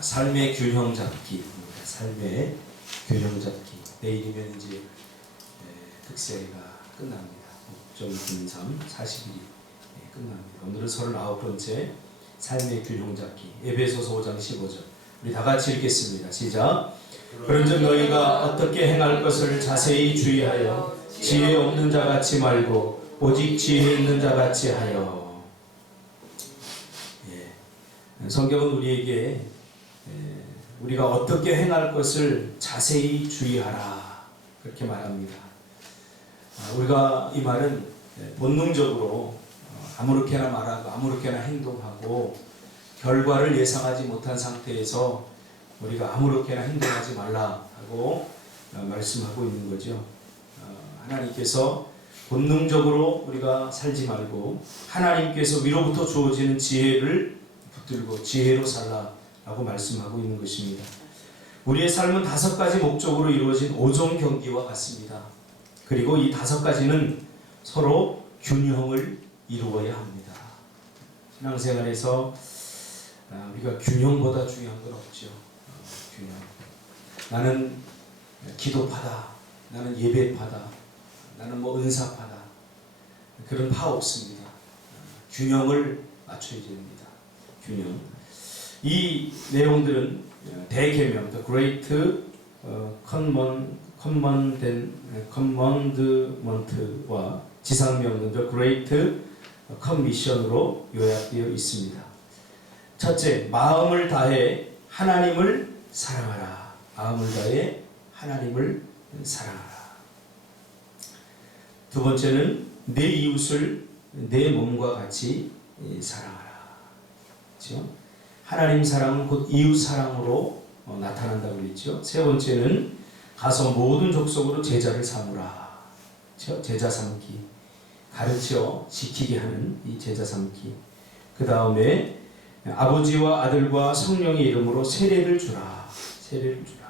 삶의 균형 잡기, 삶의 균형 잡기. 내일이면 이제 특세가 끝납니다. 목적 분삼 40일이 끝납니다. 오늘은 39번째 삶의 균형 잡기. 에베소서 5장 15절. 우리 다 같이 읽겠습니다. 시작. 그런즉 너희가 어떻게 행할 것을 자세히 주의하여 지혜 없는 자 같이 말고 오직 지혜 있는 자 같이 하여. 성경은 우리에게 우리가 어떻게 행할 것을 자세히 주의하라 그렇게 말합니다. 우리가 이 말은 본능적으로 아무렇게나 말하고 아무렇게나 행동하고 결과를 예상하지 못한 상태에서 우리가 아무렇게나 행동하지 말라고 말씀하고 있는 거죠. 하나님께서 본능적으로 우리가 살지 말고 하나님께서 위로부터 주어지는 지혜를 붙들고 지혜로 살라라고 말씀하고 있는 것입니다. 우리의 삶은 5가지 목적으로 이루어진 5종 경기와 같습니다. 그리고 이 5가지는 서로 균형을 이루어야 합니다. 신앙생활에서 우리가 균형보다 중요한 건 없죠. 균형. 나는 기도파다. 나는 예배파다. 나는 은사파다. 그런 파 없습니다. 균형을 맞춰야 됩니다. 균형. 이 내용들은 대계명, The Great Commandment와 지상명령, The Great Commission으로 요약되어 있습니다. 첫째, 마음을 다해 하나님을 사랑하라. 마음을 다해 하나님을 사랑하라. 두 번째는 내 이웃을 내 몸과 같이 사랑하라. 그렇죠? 하나님 사랑은 곧 이웃 사랑으로 나타난다고 그랬죠. 세 번째는 가서 모든 족속으로 제자를 삼으라. 그렇죠? 제자 삼기. 가르쳐 지키게 하는 이 제자 삼기. 그 다음에 아버지와 아들과 성령의 이름으로 세례를 주라. 세례를 주라.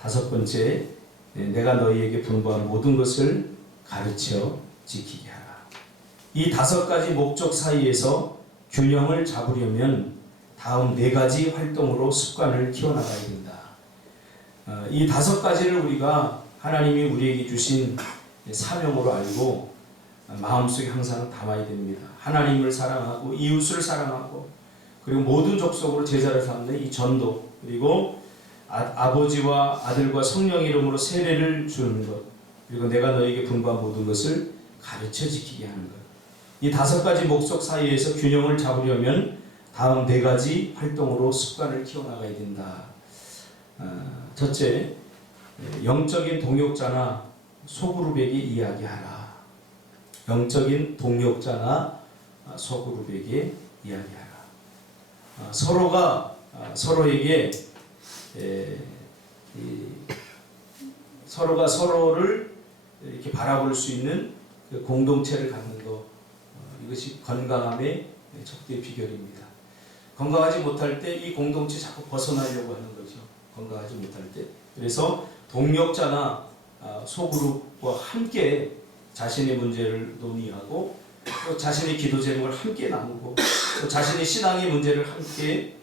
다섯 번째, 내가 너희에게 분부한 모든 것을 가르쳐 지키게 하라. 이 5가지 목적 사이에서 균형을 잡으려면 다음 4가지 활동으로 습관을 키워나가야 된다. 이 5가지를 우리가 하나님이 우리에게 주신 사명으로 알고 마음속에 항상 담아야 됩니다. 하나님을 사랑하고 이웃을 사랑하고 그리고 모든 족속으로 제자를 삼는 이 전도, 그리고 아버지와 아들과 성령 이름으로 세례를 주는 것, 그리고 내가 너에게 분부한 모든 것을 가르쳐 지키게 하는 것. 이 5가지 목적 사이에서 균형을 잡으려면 다음 4가지 활동으로 습관을 키워나가야 된다. 첫째, 영적인 동역자나 소그룹에게 이야기하라. 영적인 동역자나 소그룹에게 이야기하라. 서로가 서로에게 서로가 서로를 이렇게 바라볼 수 있는 그 공동체를 갖는 것, 이것이 건강함의 척도의 비결입니다. 건강하지 못할 때 이 공동체 자꾸 벗어나려고 하는 거죠. 건강하지 못할 때. 그래서 동역자나 소그룹과 함께 자신의 문제를 논의하고 또 자신의 기도 제목을 함께 나누고 또 자신의 신앙의 문제를 함께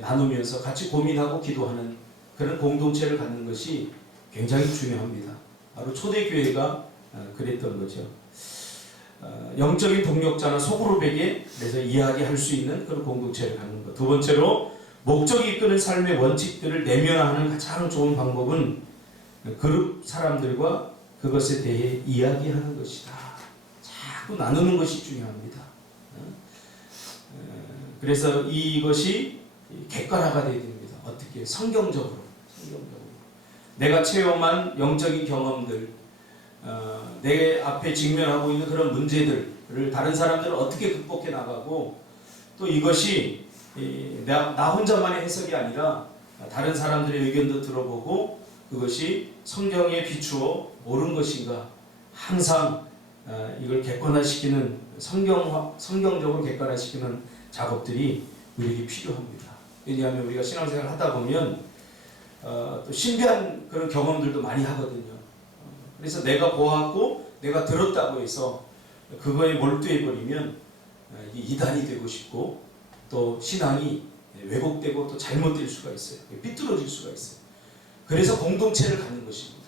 나누면서 같이 고민하고 기도하는 그런 공동체를 갖는 것이 굉장히 중요합니다. 바로 초대교회가 그랬던 거죠. 영적인 동역자나 소그룹에게 그래서 이야기할 수 있는 그런 공동체를 갖는 것. 두 번째로, 목적이 이끄는 삶의 원칙들을 내면화하는 가장 좋은 방법은 그룹 사람들과 그것에 대해 이야기하는 것이다. 자꾸 나누는 것이 중요합니다. 그래서 이것이 객관화가 되어야 됩니다. 어떻게? 성경적으로. 내가 체험한 영적인 경험들, 내 앞에 직면하고 있는 그런 문제들을 다른 사람들은 어떻게 극복해 나가고, 또 이것이 나 혼자만의 해석이 아니라 다른 사람들의 의견도 들어보고 그것이 성경에 비추어 옳은 것인가, 항상 이걸 객관화시키는 성경적으로 객관화시키는 작업들이 우리에게 필요합니다. 왜냐하면 우리가 신앙생활을 하다 보면 또 신비한 그런 경험들도 많이 하거든요. 그래서 내가 보았고 내가 들었다고 해서 그거에 몰두해버리면 이단이 되고 싶고 또 신앙이 왜곡되고 또 잘못될 수가 있어요. 삐뚤어질 수가 있어요. 그래서 공동체를 갖는 것입니다.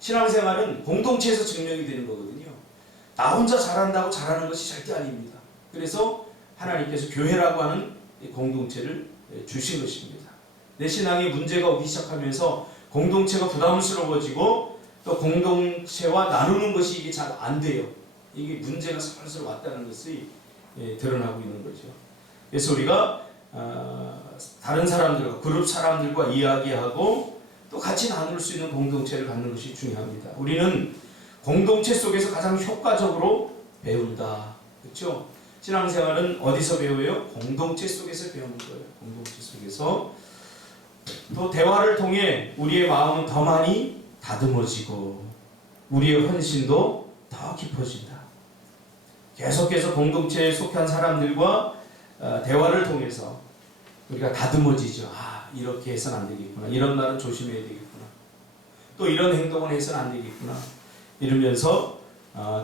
신앙생활은 공동체에서 증명이 되는 거거든요. 나 혼자 잘한다고 잘하는 것이 절대 아닙니다. 그래서 하나님께서 교회라고 하는 공동체를 주신 것입니다. 내 신앙에 문제가 오기 시작하면서 공동체가 부담스러워지고 또 공동체와 나누는 것이 이게 잘 안 돼요. 이게 문제가 슬슬 왔다는 것이 드러나고 있는 거죠. 그래서 우리가 다른 사람들과 그룹 사람들과 이야기하고 또 같이 나눌 수 있는 공동체를 갖는 것이 중요합니다. 우리는 공동체 속에서 가장 효과적으로 배운다. 그렇죠? 신앙생활은 어디서 배워요? 공동체 속에서 배우는 거예요. 공동체 속에서. 또 대화를 통해 우리의 마음은 더 많이 다듬어지고 우리의 헌신도 더 깊어진다. 계속해서 공동체에 속한 사람들과 대화를 통해서 우리가 다듬어지죠. 이렇게 해서는 안 되겠구나. 이런 말은 조심해야 되겠구나. 또 이런 행동은 해서는 안 되겠구나. 이러면서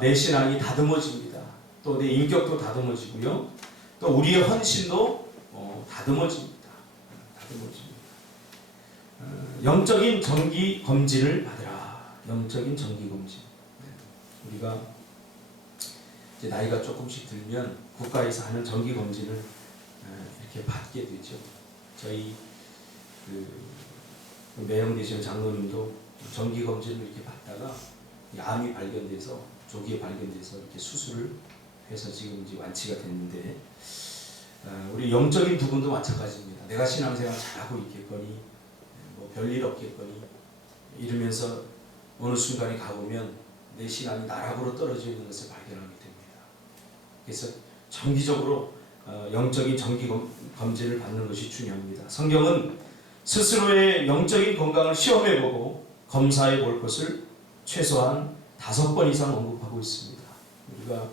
내 신앙이 다듬어집니다. 또 내 인격도 다듬어지고요. 또 우리의 헌신도 다듬어집니다. 다듬어집니다. 영적인 정기 검진을 받으라. 영적인 정기 검진. 우리가 이제 나이가 조금씩 들면 국가에서 하는 정기 검진을 이렇게 받게 되죠. 저희 매형되시는 장로님도 정기 검진을 이렇게 받다가 암이 발견돼서 조기에 발견돼서 이렇게 수술을 해서 지금 이제 완치가 됐는데 우리 영적인 부분도 마찬가지입니다. 내가 신앙생활 잘하고 있겠거니 뭐 별일 없겠거니 이러면서 어느 순간에 가보면 내 신앙이 나락으로 떨어져 있는 것을 발견하게 됩니다. 그래서 정기적으로 영적인 정기 검진을 받는 것이 중요합니다. 성경은 스스로의 영적인 건강을 시험해보고 검사해 볼 것을 최소한 5번 이상 언급하고 있습니다. 우리가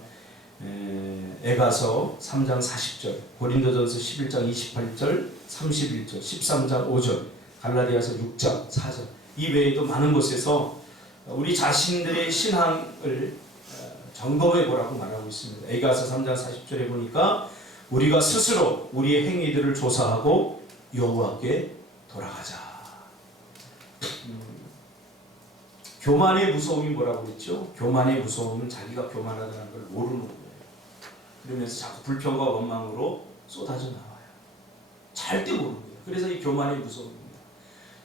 에가서 3장 40절, 고린도전서 11장 28절, 31절, 13장 5절, 갈라디아서 6장 4절 이 외에도 많은 곳에서 우리 자신들의 신앙을 점검해 보라고 말하고 있습니다. 에가서 3장 40절에 보니까 우리가 스스로 우리의 행위들을 조사하고 여호와께 돌아가자. 교만의 무서움이 뭐라고 그랬죠? 교만의 무서움은 자기가 교만하다는 걸 모르는 거예요. 그러면서 자꾸 불평과 원망으로 쏟아져 나와요. 절대 모르는 거예요. 그래서 이 교만의 무서움입니다.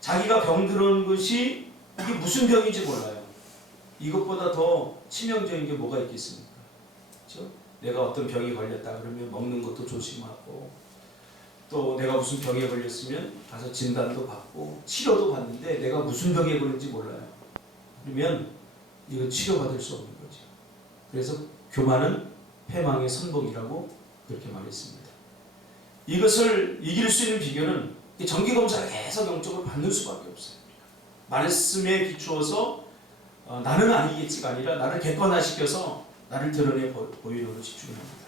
자기가 병들은 것이 이게 무슨 병인지 몰라요. 이것보다 더 치명적인 게 뭐가 있겠습니까? 그렇죠? 내가 어떤 병이 걸렸다 그러면 먹는 것도 조심하고 또 내가 무슨 병에 걸렸으면 가서 진단도 받고 치료도 받는데 내가 무슨 병에 걸린지 몰라요. 그러면 이거 치료받을 수 없는 거죠. 그래서 교만은 패망의 선봉이라고 그렇게 말했습니다. 이것을 이길 수 있는 비결은 정기검사를 계속 영적으로 받는 수밖에 없어요. 말씀에 비추어서 나는 아니겠지가 아니라 나를 객관화시켜서 나를 드러내 보이는 것이 중요합니다.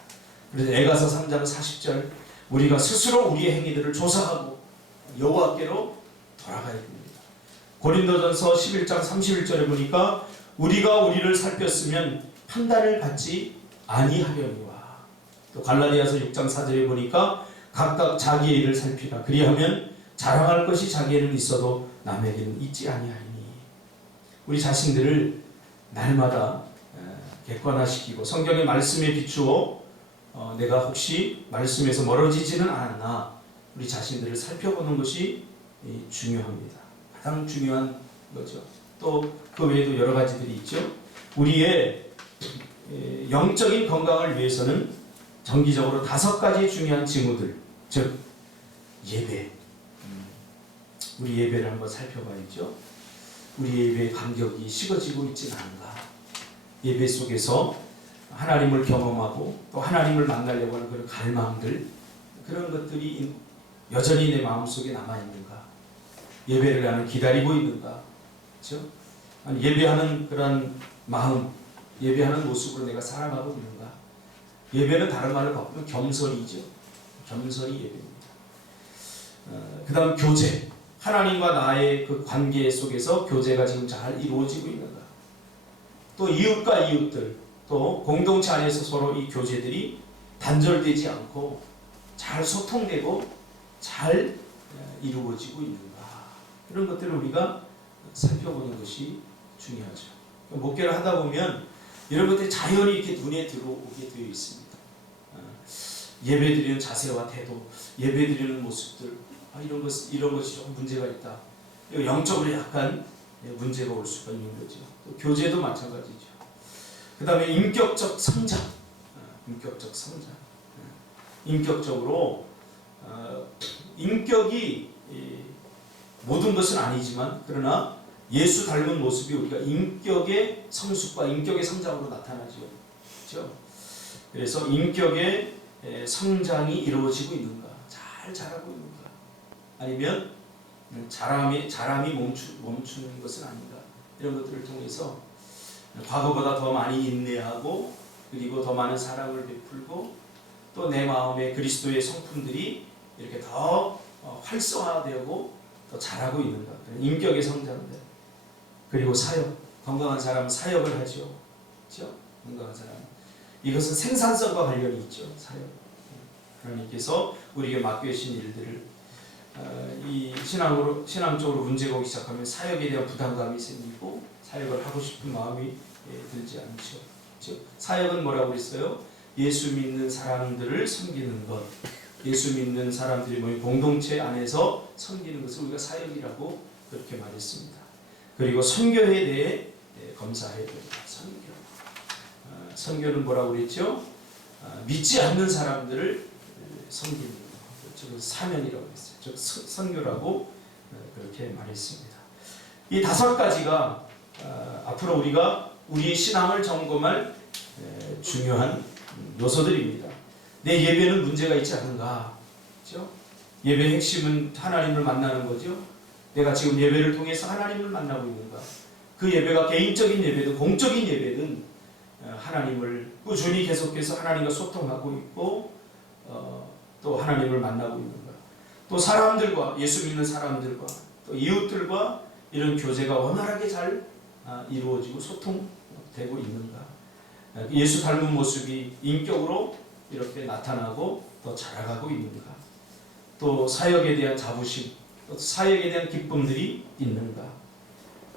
그래서 에가서 3장 40절 우리가 스스로 우리의 행위들을 조사하고 여호와께로 돌아가야 됩니다. 고린도전서 11장 31절에 보니까 우리가 우리를 살폈으면 판단을 받지 아니하려니와 또 갈라디아서 6장 4절에 보니까 각각 자기의 일을 살피라 그리하면 자랑할 것이 자기에는 있어도 남에게는 있지 아니하리니 우리 자신들을 날마다 객관화시키고 성경의 말씀에 비추어 내가 혹시 말씀에서 멀어지지는 않았나 우리 자신들을 살펴보는 것이 중요합니다. 가장 중요한 거죠. 또 그 외에도 여러 가지들이 있죠. 우리의 영적인 건강을 위해서는 정기적으로 5가지 중요한 징후들, 즉 예배. 우리 예배를 한번 살펴봐야죠. 우리 예배의 간격이 식어지고 있지는 않은가. 예배 속에서 하나님을 경험하고 또 하나님을 만나려고 하는 그런 갈망들, 그런 것들이 여전히 내 마음속에 남아있는가. 예배를 하는 기다리고 있는가. 그렇죠? 아니, 예배하는 그런 마음, 예배하는 모습으로 내가 살아가고 있는가. 예배는 다른 말로 바꾸면 겸손이죠. 겸손이 예배입니다. 그 다음 교제. 하나님과 나의 그 관계 속에서 교제가 지금 잘 이루어지고 있는가. 또 이웃과 이웃들, 또 공동체 안에서 서로 이 교제들이 단절되지 않고 잘 소통되고 잘 이루어지고 있는가, 이런 것들을 우리가 살펴보는 것이 중요하죠. 목회를 하다 보면 이런 것들이 자연히 이렇게 눈에 들어오게 되어 있습니다. 예배드리는 자세와 태도, 예배드리는 모습들, 이런 것이 조금 문제가 있다. 영적으로 약간 문제가 올 수가 있는 거죠. 또 교제도 마찬가지죠. 그 다음에 인격적 성장, 인격적으로 인격이 모든 것은 아니지만, 그러나 예수 닮은 모습이 우리가 인격의 성숙과 인격의 성장으로 나타나죠. 그렇죠? 그래서 인격의 성장이 이루어지고 있는가, 잘 자라고 있는가, 아니면 자람이 멈추는 것은 아닌가, 이런 것들을 통해서 과거보다 더 많이 인내하고, 그리고 더 많은 사랑을 베풀고, 또 내 마음에 그리스도의 성품들이 이렇게 더 활성화되고 더 자라고 있는가, 인격의 성장들. 그리고 사역, 건강한 사람은 사역을 하죠. 그렇죠? 건강한 사람, 이것은 생산성과 관련이 있죠. 사역. 하나님께서 우리에게 맡겨주신 일들을 이 신앙적으로 문제가 오기 시작하면 사역에 대한 부담감이 생기고 사역을 하고 싶은 마음이 들지 않죠. 그렇죠? 사역은 뭐라고 그랬어요? 예수 믿는 사람들을 섬기는 것, 예수 믿는 사람들이 모인 공동체 안에서 섬기는 것을 우리가 사역이라고 그렇게 말했습니다. 그리고 선교에 대해 검사해야 됩니다. 선교는 뭐라고 그랬죠? 믿지 않는 사람들을 섬기는 것, 즉 사명이라고 했어요. 즉 선교라고 그렇게 말했습니다. 이 5가지가 앞으로 우리가 우리의 신앙을 점검할 중요한 요소들입니다. 내 예배는 문제가 있지 않은가? 그렇죠? 예배의 핵심은 하나님을 만나는 거죠. 내가 지금 예배를 통해서 하나님을 만나고 있는가? 그 예배가 개인적인 예배든 공적인 예배든 하나님을 꾸준히 계속해서 하나님과 소통하고 있고, 또 하나님을 만나고 있는가? 또 사람들과, 예수 믿는 사람들과 또 이웃들과 이런 교제가 원활하게 잘 이루어지고 소통되고 있는가? 예수 닮은 모습이 인격으로 이렇게 나타나고 또 자라가고 있는가? 또 사역에 대한 자부심, 또 사역에 대한 기쁨들이 있는가?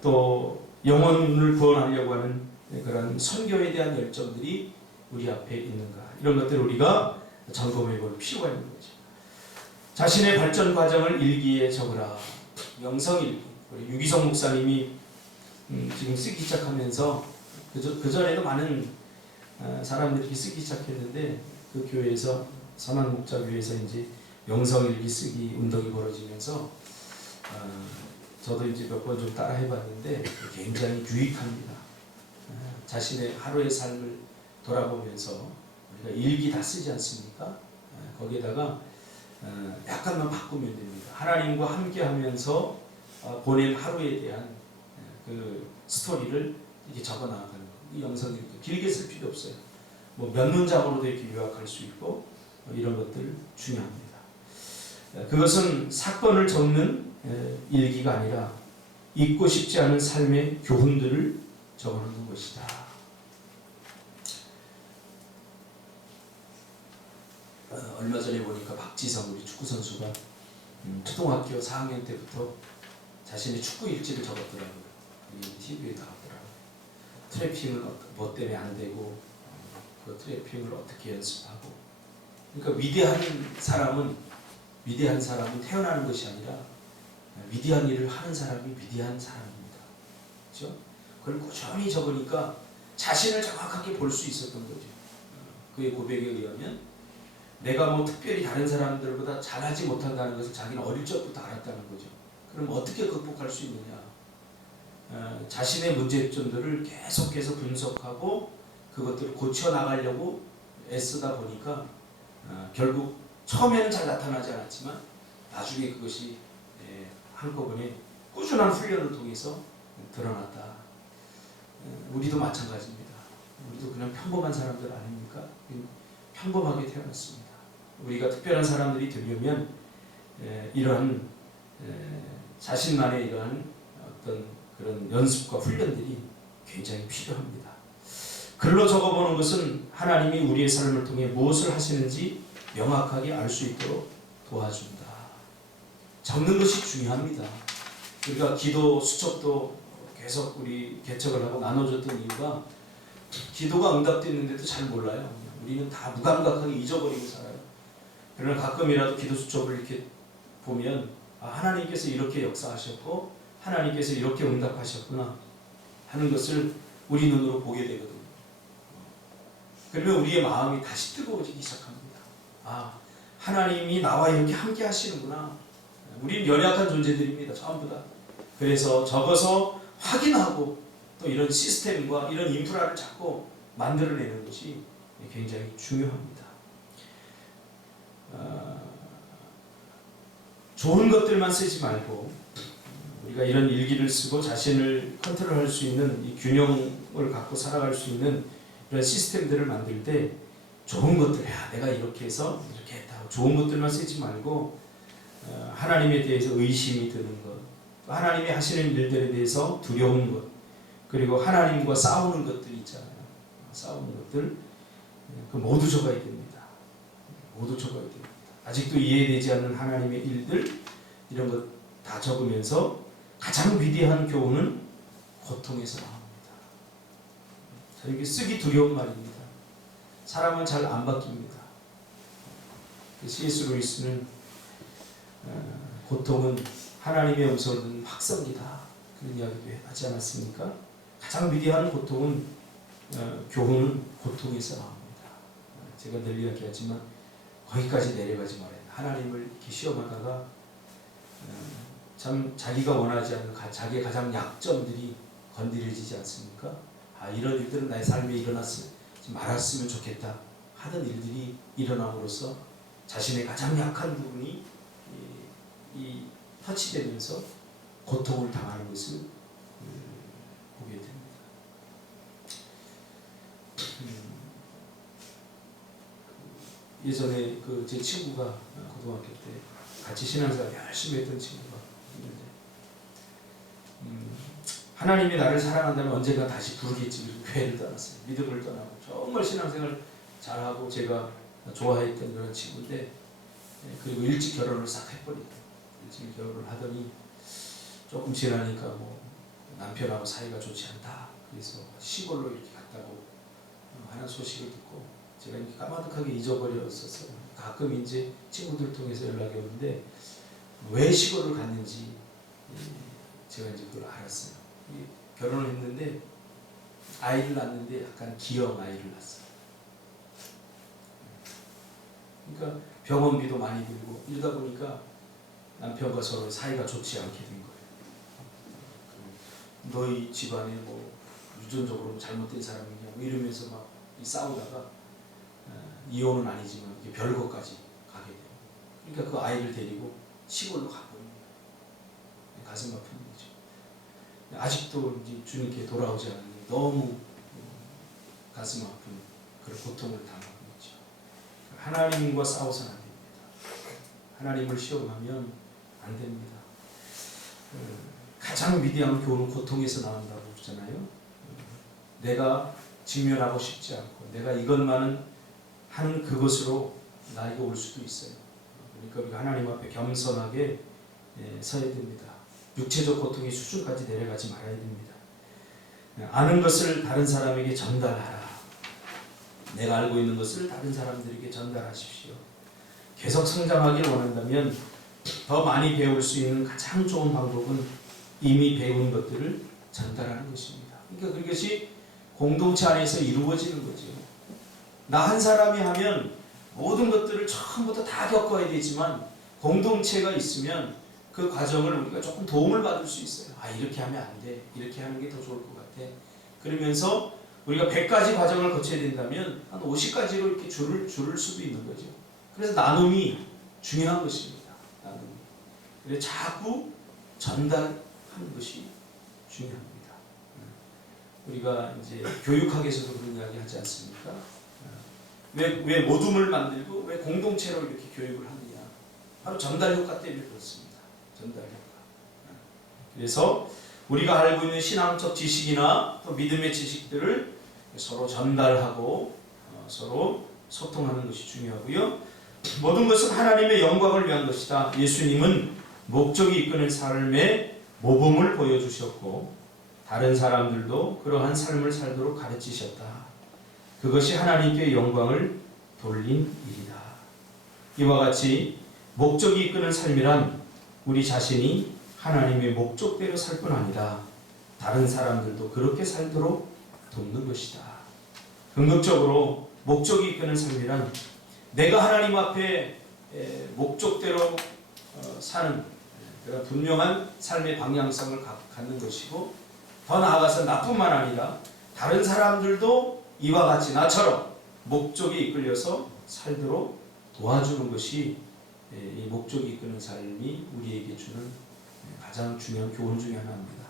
또 영혼을 구원하려고 하는 그런 선교에 대한 열정들이 우리 앞에 있는가? 이런 것들을 우리가 점검해 볼 필요가 있는 거죠. 자신의 발전 과정을 일기에 적으라. 영성일기. 우리 유기성 목사님이 지금 쓰기 시작하면서 그전에도 많은 사람들이 쓰기 시작했는데, 그 교회에서, 선한 목자 교회에서 이제 영성일기 쓰기 운동이 벌어지면서 저도 이제 몇 번 좀 따라 해봤는데 굉장히 유익합니다. 자신의 하루의 삶을 돌아보면서 우리가 일기 다 쓰지 않습니까? 거기에다가 약간만 바꾸면 됩니다. 하나님과 함께하면서 보낸 하루에 대한 그 스토리를 이렇게 적어나가는 거. 이 영성일기 길게 쓸 필요 없어요. 뭐 몇 문장으로도 이렇게 요약할 수 있고, 이런 것들 중요합니다. 그것은 사건을 적는 일기가 아니라 잊고 싶지 않은 삶의 교훈들을 적어놓는 것이다. 얼마 전에 보니까 박지성 우리 축구 선수가 초등학교 4학년 때부터 자신의 축구 일지를 적었더라고요. TV에 나왔더라고요. 트래핑은 뭐 때문에 안 되고, 그 트래핑을 어떻게 연습하고. 그러니까 위대한 사람은 태어나는 것이 아니라 위대한 일을 하는 사람이 위대한 사람입니다. 그렇죠? 그걸 꾸준히 적으니까 자신을 정확하게 볼 수 있었던 거죠. 그의 고백에 의하면 내가 뭐 특별히 다른 사람들보다 잘하지 못한다는 것을 자기는 어릴 적부터 알았다는 거죠. 그럼 어떻게 극복할 수 있느냐? 자신의 문제점들을 계속해서 분석하고 그것들을 고쳐나가려고 애쓰다 보니까 결국 처음에는 잘 나타나지 않았지만 나중에 그것이 한꺼번에 꾸준한 훈련을 통해서 드러났다. 우리도 마찬가지입니다. 우리도 그냥 평범한 사람들 아닙니까? 평범하게 태어났습니다. 우리가 특별한 사람들이 되려면 이러한 자신만의 이러한 어떤 그런 연습과 훈련들이 굉장히 필요합니다. 글로 적어보는 것은 하나님이 우리의 삶을 통해 무엇을 하시는지 명확하게 알 수 있도록 도와준다. 적는 것이 중요합니다. 우리가 기도 수첩도 계속 우리 개척을 하고 나눠줬던 이유가 기도가 응답됐는데도 잘 몰라요. 우리는 다 무감각하게 잊어버리고 살아요. 그러나 가끔이라도 기도 수첩을 이렇게 보면 하나님께서 이렇게 역사하셨고 하나님께서 이렇게 응답하셨구나 하는 것을 우리 눈으로 보게 되거든요. 그러면 우리의 마음이 다시 뜨거워지기 시작합니다. 하나님이 나와 이렇게 함께 하시는구나. 우리는 연약한 존재들입니다. 전부 다. 그래서 적어서 확인하고 또 이런 시스템과 이런 인프라를 자꾸 만들어내는 것이 굉장히 중요합니다. 좋은 것들만 쓰지 말고 우리가 이런 일기를 쓰고 자신을 컨트롤할 수 있는 이 균형을 갖고 살아갈 수 있는 이런 시스템들을 만들 때 좋은 것들, 내가 이렇게 해서 이렇게 했다. 좋은 것들만 쓰지 말고 하나님에 대해서 의심이 드는 것, 하나님이 하시는 일들에 대해서 두려운 것, 그리고 하나님과 싸우는 것들이 있잖아요. 싸우는 것들 그 모두 적어야 됩니다. 모두 적어야 됩니다. 아직도 이해되지 않는 하나님의 일들 이런 것 다 적으면서 가장 위대한 교훈은 고통에서 나옵니다. 이게 쓰기 두려운 말입니다. 사람은 잘 안 바뀝니다. C.S. 루이스는 고통은 하나님의 음성을 듣는 확성기다 그런 이야기도 하지 않았습니까? 가장 위대한 고통은 교훈은 고통에서 나옵니다. 제가 늘 이야기하지만 거기까지 내려가지 말아요. 하나님을 이렇게 시험하다가 참 자기가 원하지 않는 자기의 가장 약점들이 건드려지지 않습니까? 이런 일들은 나의 삶에 일어났지 말았으면 좋겠다 하던 일들이 일어남으로써 자신의 가장 약한 부분이 이 터치되면서 고통을 당하는 것을 보게 됩니다. 예전에 제 친구가 고등학교 때 같이 신앙생활 열심히 했던 친구가 있는데 하나님이 나를 사랑한다면 언젠가 다시 부르겠지. 그리고 교회를 떠났어요. 믿음을 떠나고 정말 신앙생활 잘하고 제가 좋아했던 그런 친구인데 그리고 일찍 결혼을 싹 해버리고 일찍 결혼을 하더니 조금 지나니까 남편하고 사이가 좋지 않다. 그래서 시골로 이렇게 갔다고 하는 소식을 듣고 제가 이렇게 까마득하게 잊어버렸었어요. 가끔 이제 친구들 통해서 연락이 오는데 왜 시골을 갔는지 제가 이제 그걸 알았어요. 결혼을 했는데 아이를 낳았는데 약간 기형 아이를 낳았어요. 그러니까 병원비도 많이 들고 이러다 보니까 남편과 서로 사이가 좋지 않게 된 거예요. 너희 집안에 유전적으로 잘못된 사람이냐 이러면서 막 싸우다가 이혼은 아니지만 이게 별거까지 가게 돼요. 그러니까 그 아이를 데리고 시골로 가버립니다. 가슴 아픈 거죠. 아직도 이제 주님께 돌아오지 않으니 너무 가슴 아픈 그런 고통을 당하고 있죠. 하나님과 싸워서는 안 됩니다. 하나님을 시험하면 안 됩니다. 가장 위대한 교훈은 고통에서 나온다고 그러잖아요. 내가 직면하고 싶지 않고 내가 이것만은 하는 그것으로 나에게 올 수도 있어요. 그러니까 우리가 하나님 앞에 겸손하게 서야 됩니다. 육체적 고통의 수준까지 내려가지 말아야 됩니다. 아는 것을 다른 사람에게 전달하라. 내가 알고 있는 것을 다른 사람들에게 전달하십시오. 계속 성장하길 원한다면 더 많이 배울 수 있는 가장 좋은 방법은 이미 배운 것들을 전달하는 것입니다. 그러니까 그것이 공동체 안에서 이루어지는 거죠. 나 한 사람이 하면 모든 것들을 처음부터 다 겪어야 되지만 공동체가 있으면 그 과정을 우리가 조금 도움을 받을 수 있어요. 이렇게 하면 안 돼. 이렇게 하는 게 더 좋을 것 같아. 그러면서 우리가 100가지 과정을 거쳐야 된다면 한 50가지로 이렇게 줄을 수도 있는 거죠. 그래서 나눔이 중요한 것입니다. 나눔이. 그래서 자꾸 전달하는 것이 중요합니다. 우리가 이제 교육학에서도 그런 이야기 하지 않습니까? 왜 모둠을 만들고 왜 공동체로 이렇게 교육을 하느냐? 바로 전달 효과 때문에 그렇습니다. 전달 효과. 그래서 우리가 알고 있는 신앙적 지식이나 또 믿음의 지식들을 서로 전달하고 서로 소통하는 것이 중요하고요. 모든 것은 하나님의 영광을 위한 것이다. 예수님은 목적이 이끄는 삶의 모범을 보여주셨고 다른 사람들도 그러한 삶을 살도록 가르치셨다. 그것이 하나님께 영광을 돌린 일이다. 이와 같이 목적이 이끄는 삶이란 우리 자신이 하나님의 목적대로 살 뿐 아니라 다른 사람들도 그렇게 살도록 돕는 것이다. 궁극적으로 목적이 이끄는 삶이란 내가 하나님 앞에 목적대로 사는 그런 분명한 삶의 방향성을 갖는 것이고 더 나아가서 나뿐만 아니라 다른 사람들도 이와 같이 나처럼 목적에 이끌려서 살도록 도와주는 것이 이 목적이 이끄는 삶이 우리에게 주는 가장 중요한 교훈 중에 하나입니다.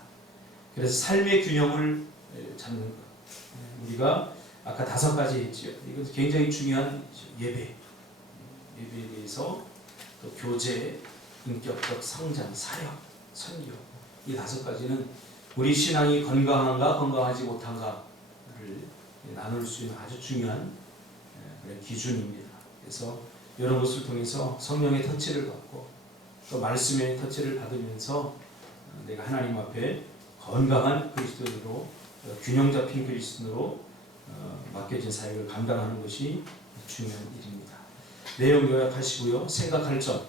그래서 삶의 균형을 잡는 것. 우리가 아까 5가지 했죠. 이건 굉장히 중요한 예배에 대해서 또 교제, 인격적 성장, 사역, 선교 이 5가지는 우리 신앙이 건강한가 건강하지 못한가를 나눌 수 있는 아주 중요한 기준입니다. 그래서 이런 것을 통해서 성령의 터치를 받고 또 말씀의 터치를 받으면서 내가 하나님 앞에 건강한 그리스도인으로 균형 잡힌 그리스도인으로 맡겨진 사역을 감당하는 것이 중요한 일입니다. 내용 요약하시고요. 생각할 점.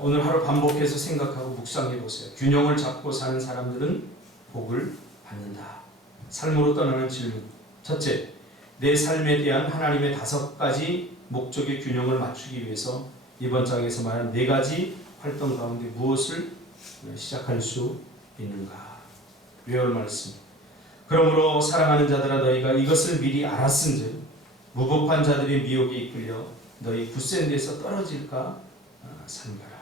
오늘 하루 반복해서 생각하고 묵상해 보세요. 균형을 잡고 사는 사람들은 복을 받는다. 삶으로 떠나는 질문. 첫째, 내 삶에 대한 하나님의 5가지 목적의 균형을 맞추기 위해서 이번 장에서 말한 4가지 활동 가운데 무엇을 시작할 수 있는가? 외울 말씀. 그러므로 사랑하는 자들아 너희가 이것을 미리 알았은즉 무법한 자들의 미혹에 이끌려 너희 굳센 데서 떨어질까 삼가라.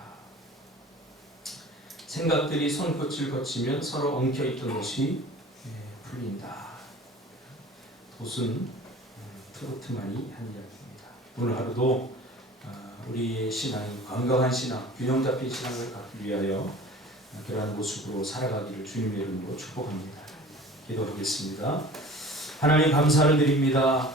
생각들이 손끝을 거치면 서로 엉켜있던 것이 풀린다. 돛은 트로트만이 한 이야기입니다. 오늘 하루도 우리의 신앙이 건강한 신앙, 균형 잡힌 신앙을 갖기 위하여 그러한 모습으로 살아가기를 주님의 이름으로 축복합니다. 기도하겠습니다. 하나님 감사를 드립니다.